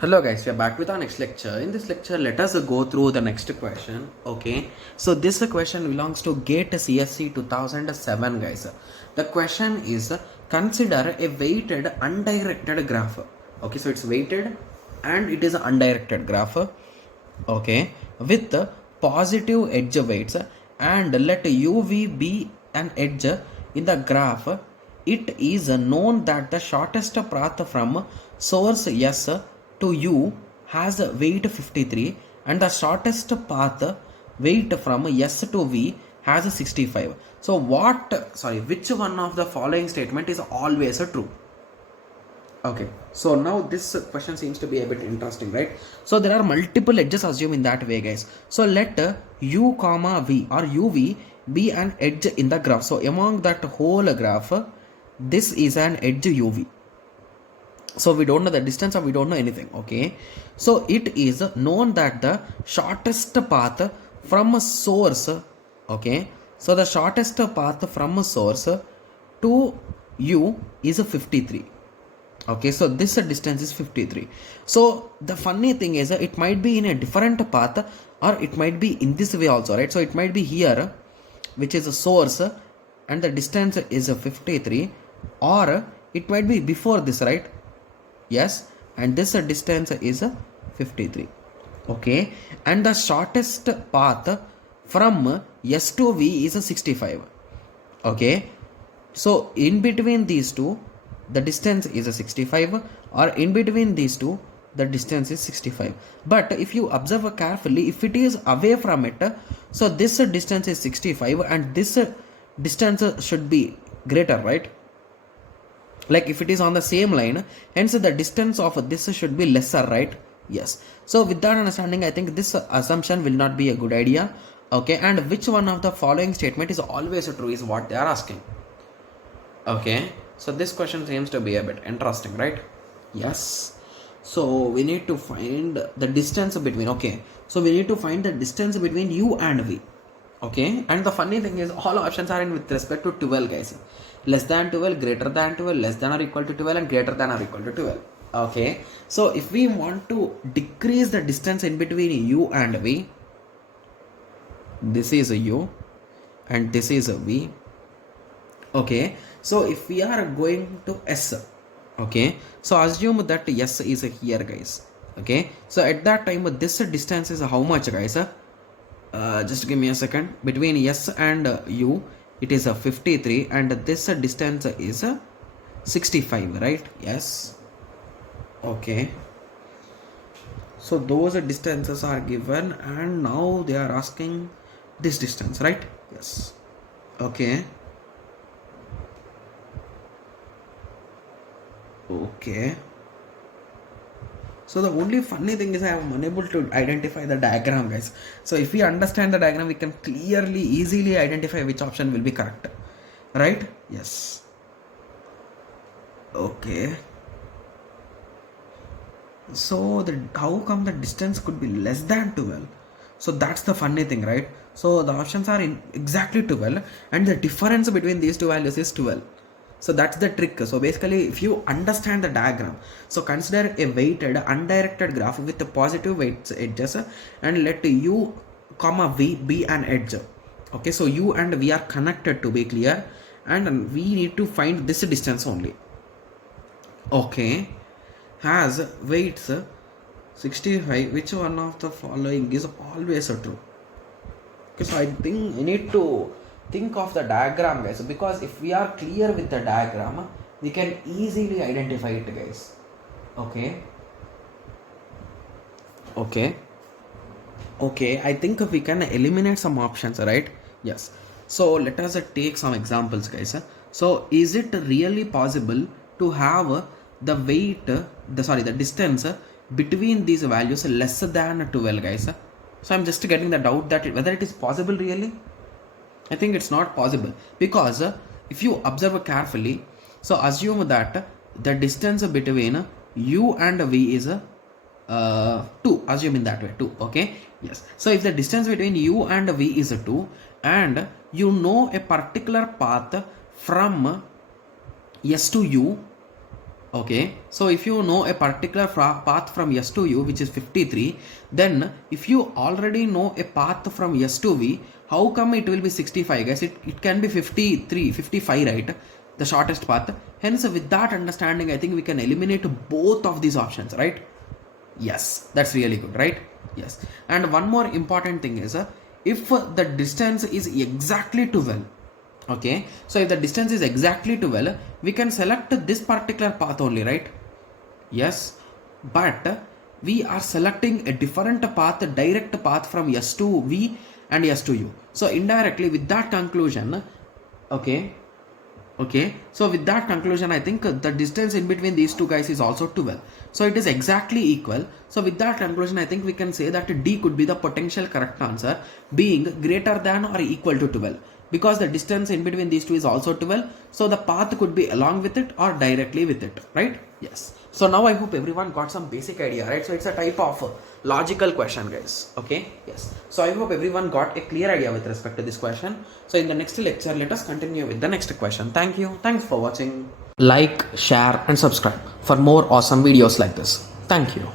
Hello guys, we are back with our next lecture. In this lecture, let us go through the next question. Okay, so this question belongs to GATE CSC 2007 guys. The question is, consider a weighted undirected graph. Okay, so it's weighted and it is an undirected graph. Okay, with positive edge weights, and let UV be an edge in the graph. It is known that the shortest path from source S to U has weight 53, and the shortest path weight from S to V has 65. So which one of the following statement is always true? Okay, so now this question seems to be a bit interesting, right? So there are multiple edges assumed in that way, guys. So let u comma v or uv be an edge in the graph. So among that whole graph, this is an edge uv. So we don't know the distance or we don't know anything. Okay, so it is known that the shortest path from a source, okay, so the shortest path from a source to u is 53. Okay, so this distance is 53. So the funny thing is it might be in a different path, or it might be in this way also, right? So it might be here, which is a source, and the distance is 53, or it might be before this, right? Yes, and this distance is 53. Okay, and the shortest path from S to V is 65. Okay, so in between these two, the distance is a 65, or in between these two, the distance is 65. But if you observe carefully, if it is away from it, so this distance is 65 and this distance should be greater, right? Like if it is on the same line, hence the distance of this should be lesser, right? Yes. So with that understanding, I think this assumption will not be a good idea. Okay, and which one of the following statement is always true is what they are asking. Okay, so this question seems to be a bit interesting, right? Yes. So we need to find the distance between, okay, so we need to find the distance between u and v. Okay, and the funny thing is all options are in with respect to 12, guys. Less than 12, greater than 12, less than or equal to 12, and greater than or equal to 12. Okay, so if we want to decrease the distance in between u and v, this is a u and this is a v. Okay, so if we are going to S, okay, so assume that S is here, guys. Okay, so at that time this distance is how much, guys? Just give me a second. Between S and U, it is a 53, and this distance is 65, right? Yes. Okay, so those distances are given, and now they are asking this distance, right? Yes. Okay. Okay, so the only funny thing is I am unable to identify the diagram, guys. So if we understand the diagram, we can clearly, easily identify which option will be correct, right? Yes. Okay, so how come the distance could be less than 12? So that's the funny thing, right? So the options are in exactly 12, and the difference between these two values is 12. So that's the trick. So basically, if you understand the diagram, so consider a weighted undirected graph with the positive weights edges, and let u comma v be an edge. Okay, so u and v are connected, to be clear, and we need to find this distance only. Okay, has weights 65. Which one of the following is always true? Okay, so I think we need to think of the diagram, guys, because if we are clear with the diagram, we can easily identify it, guys. Okay, I think we can eliminate some options, right? Yes. So let us take some examples, guys. So is it really possible to have the weight, the distance between these values less than 12, guys? So I'm just getting the doubt that whether it is possible really. I think it's not possible, because if you observe carefully, so assume that the distance between u and v is 2. Assume in that way 2. Okay, yes. So if the distance between u and v is 2, and you know a particular path from S to u, Okay, so if you know a particular path from S to U, which is 53, then if you already know a path from S to V, how come it will be 65, guys? It can be 53, 55, right? The shortest path. Hence, with that understanding, I think we can eliminate both of these options, right? Yes, that's really good, right? Yes. And one more important thing is, if the distance is exactly 12, okay, so if the distance is exactly 12, we can select this particular path only, right? Yes, but we are selecting a different path, a direct path from S to V and S to U. So indirectly with that conclusion, okay, so with that conclusion, I think the distance in between these two guys is also 12. So it is exactly equal. So with that conclusion, I think we can say that D could be the potential correct answer, being greater than or equal to 12. Because the distance in between these two is also 12. So the path could be along with it or directly with it, right? Yes. So now I hope everyone got some basic idea, right? So it's a type of logical question, guys. Okay. Yes. So I hope everyone got a clear idea with respect to this question. So in the next lecture, let us continue with the next question. Thank you. Thanks for watching. Like, share and subscribe for more awesome videos like this. Thank you.